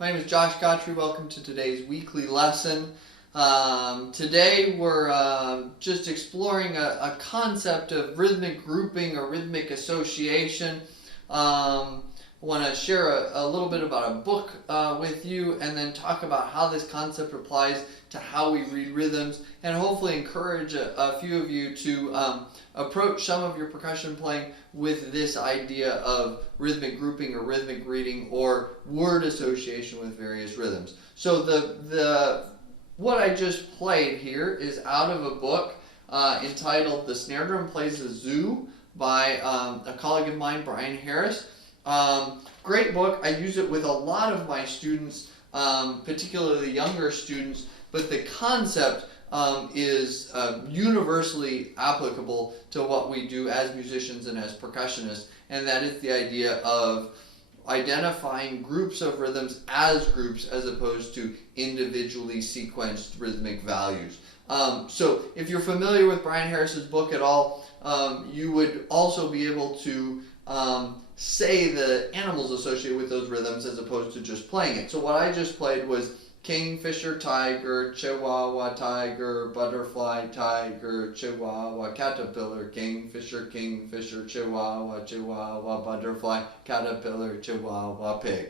My name is Josh Gottry. Welcome to today's weekly lesson. Today we're just exploring a concept of rhythmic grouping or rhythmic association. I want to share a little bit about a book with you and then talk about how this concept applies to how we read rhythms and hopefully encourage a few of you to approach some of your percussion playing with this idea of rhythmic grouping or rhythmic reading or word association with various rhythms. So what I just played here is out of a book entitled "The Snare Drum Plays the Zoo" by a colleague of mine, Brian Harris. Great book. I use it with a lot of my students, particularly younger students, but the concept is universally applicable to what we do as musicians and as percussionists, and that is the idea of identifying groups of rhythms as groups as opposed to individually sequenced rhythmic values. So if you're familiar with Brian Harris's book at all, you would also be able to say the animals associated with those rhythms as opposed to just playing it. So what I just played was kingfisher, tiger, chihuahua, tiger, butterfly, tiger, chihuahua, caterpillar, kingfisher, kingfisher, chihuahua, chihuahua, butterfly, caterpillar, chihuahua, pig.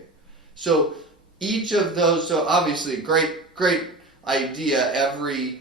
So each of those, so obviously great idea. Every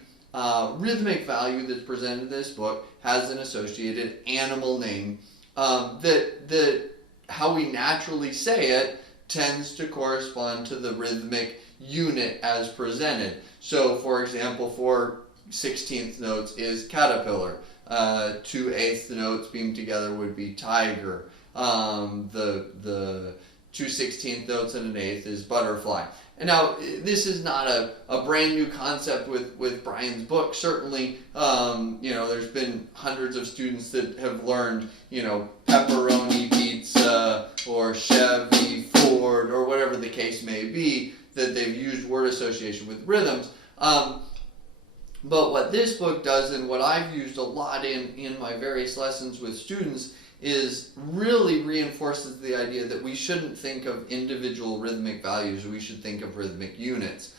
rhythmic value that's presented in this book has an associated animal name. That how we naturally say it tends to correspond to the rhythmic unit as presented. So for example, 4/16 notes is caterpillar. 2/8 notes beamed together would be tiger. The 2/16 notes and an eighth is butterfly. And now this is not a brand new concept with Brian's book. Certainly, there's been hundreds of students that have learned, pepperoni pizza or Chevy, Ford, or whatever the case may be, that they've used word association with rhythms. But what this book does, and what I've used a lot in my various lessons with students, is really reinforces the idea that we shouldn't think of individual rhythmic values, we should think of rhythmic units.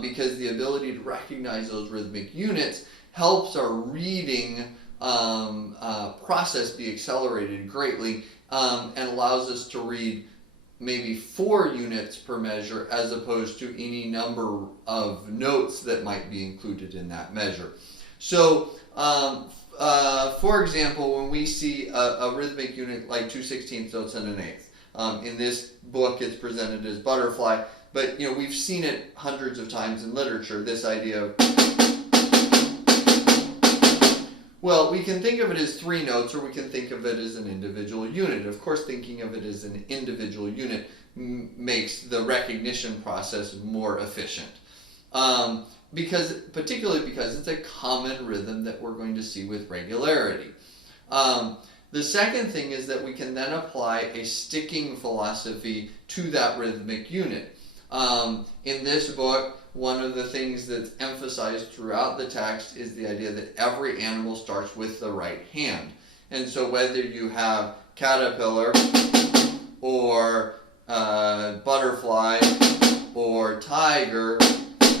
Because the ability to recognize those rhythmic units helps our reading process be accelerated greatly, and allows us to read maybe 4 units per measure as opposed to any number of notes that might be included in that measure. So for example, when we see a rhythmic unit like 2/16 notes and an eighth, in this book it's presented as butterfly, but we've seen it hundreds of times in literature, this idea of, well, we can think of it as 3 notes, or we can think of it as an individual unit. Of course, thinking of it as an individual unit makes the recognition process more efficient. Particularly because it's a common rhythm that we're going to see with regularity. The second thing is that we can then apply a sticking philosophy to that rhythmic unit. In this book, one of the things that's emphasized throughout the text is the idea that every animal starts with the right hand. And so whether you have caterpillar or butterfly or tiger,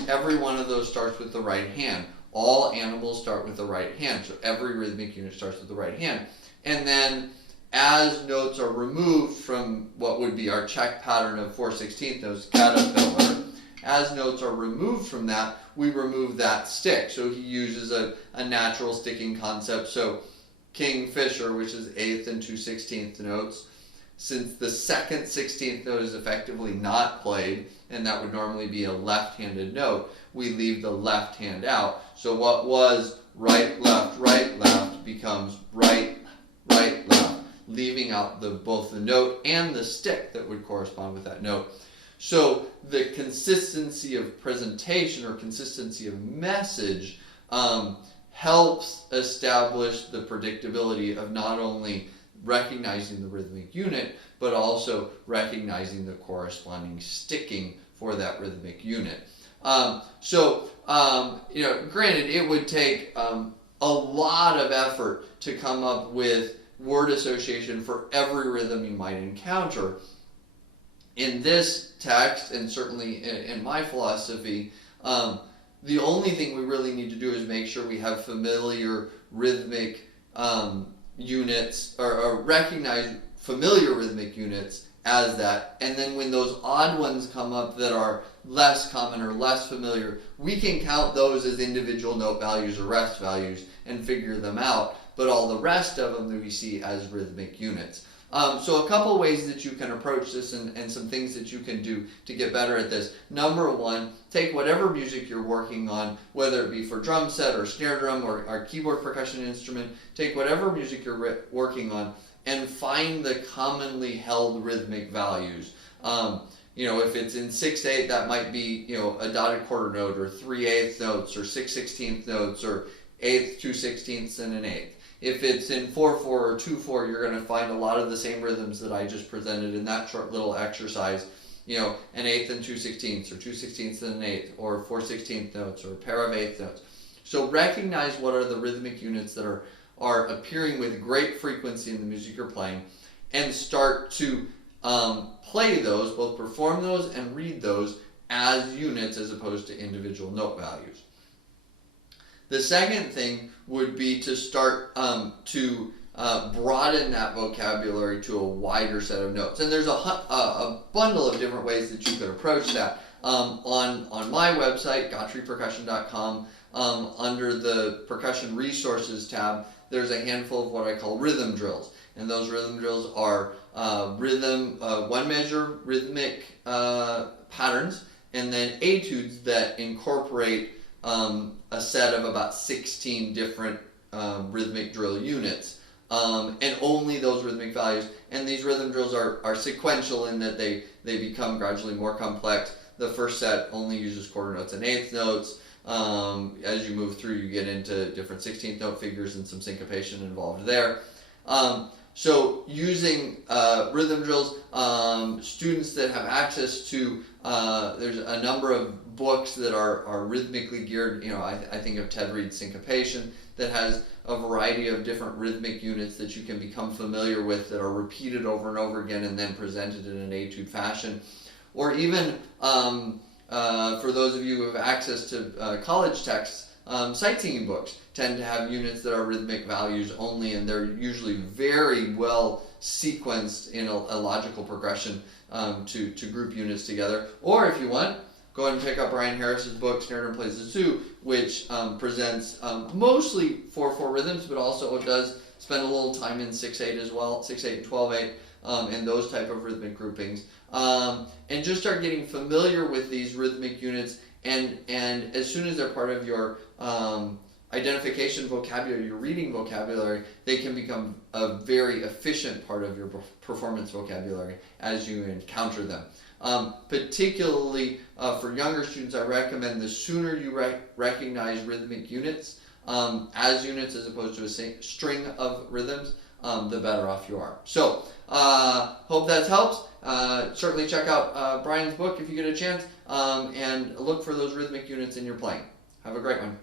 every one of those starts with the right hand. All animals start with the right hand, so every rhythmic unit starts with the right hand. And then as notes are removed from what would be our check pattern of 4/16 notes, caterpillar, as notes are removed from that, we remove that stick. So he uses a natural sticking concept. So kingfisher, which is 8th and 2/16 notes, since the second 16th note is effectively not played, and that would normally be a left-handed note, we leave the left hand out. So what was right, left becomes right, left, leaving out both the note and the stick that would correspond with that note. So the consistency of presentation or consistency of message helps establish the predictability of not only recognizing the rhythmic unit, but also recognizing the corresponding sticking for that rhythmic unit. Granted, it would take a lot of effort to come up with word association for every rhythm you might encounter. in this text, and certainly in my philosophy, the only thing we really need to do is make sure we have familiar rhythmic units, or recognize familiar rhythmic units as that. And then when those odd ones come up that are less common or less familiar, we can count those as individual note values or rest values and figure them out. But all the rest of them that we see as rhythmic units. So a couple ways that you can approach this, and some things that you can do to get better at this. Number one, take whatever music you're working on, whether it be for drum set or snare drum or keyboard percussion instrument, take whatever music you're working on and find the commonly held rhythmic values. If it's in 6/8, that might be, a dotted quarter note, or 3/8 notes, or 6/16 notes, or 1/8, 2/16 and an 1/8. If it's in 4/4 or 2/4, you're going to find a lot of the same rhythms that I just presented in that short little exercise. An 1/8 and 2/16, or 2/16 and an 1/8, or 4/16 notes, or a pair of 1/8 notes. So recognize what are the rhythmic units that are appearing with great frequency in the music you're playing, and start to play those, both perform those and read those as units as opposed to individual note values. The second thing would be to start to broaden that vocabulary to a wider set of notes. And there's a bundle of different ways that you could approach that. On my website, GottryPercussion.com, under the Percussion Resources tab, there's a handful of what I call rhythm drills. And those rhythm drills are one measure rhythmic patterns, and then etudes that incorporate a set of about 16 different rhythmic drill units, and only those rhythmic values. And these rhythm drills are sequential in that they become gradually more complex. The first set only uses quarter notes and 1/8 notes. As you move through, you get into different 16th note figures and some syncopation involved there. So using rhythm drills, students that have access to, there's a number of books that are rhythmically geared. I think of Ted Reed's Syncopation, that has a variety of different rhythmic units that you can become familiar with, that are repeated over and over again and then presented in an etude fashion. Or even for those of you who have access to college texts, sight-singing books tend to have units that are rhythmic values only, and they're usually very well sequenced in a logical progression to group units together. Or if you want, go ahead and pick up Brian Harris's book, Snare Drum Plays the Zoo, which presents mostly 4/4 rhythms, but also does spend a little time in 6/8 as well, 6/8 and 12/8, and those type of rhythmic groupings. And just start getting familiar with these rhythmic units, and as soon as they're part of your identification vocabulary, your reading vocabulary, they can become a very efficient part of your performance vocabulary as you encounter them. Particularly for younger students, I recommend the sooner you recognize rhythmic units as units as opposed to a string of rhythms, the better off you are. So, hope that helps. Certainly check out Brian's book if you get a chance, and look for those rhythmic units in your playing. Have a great one.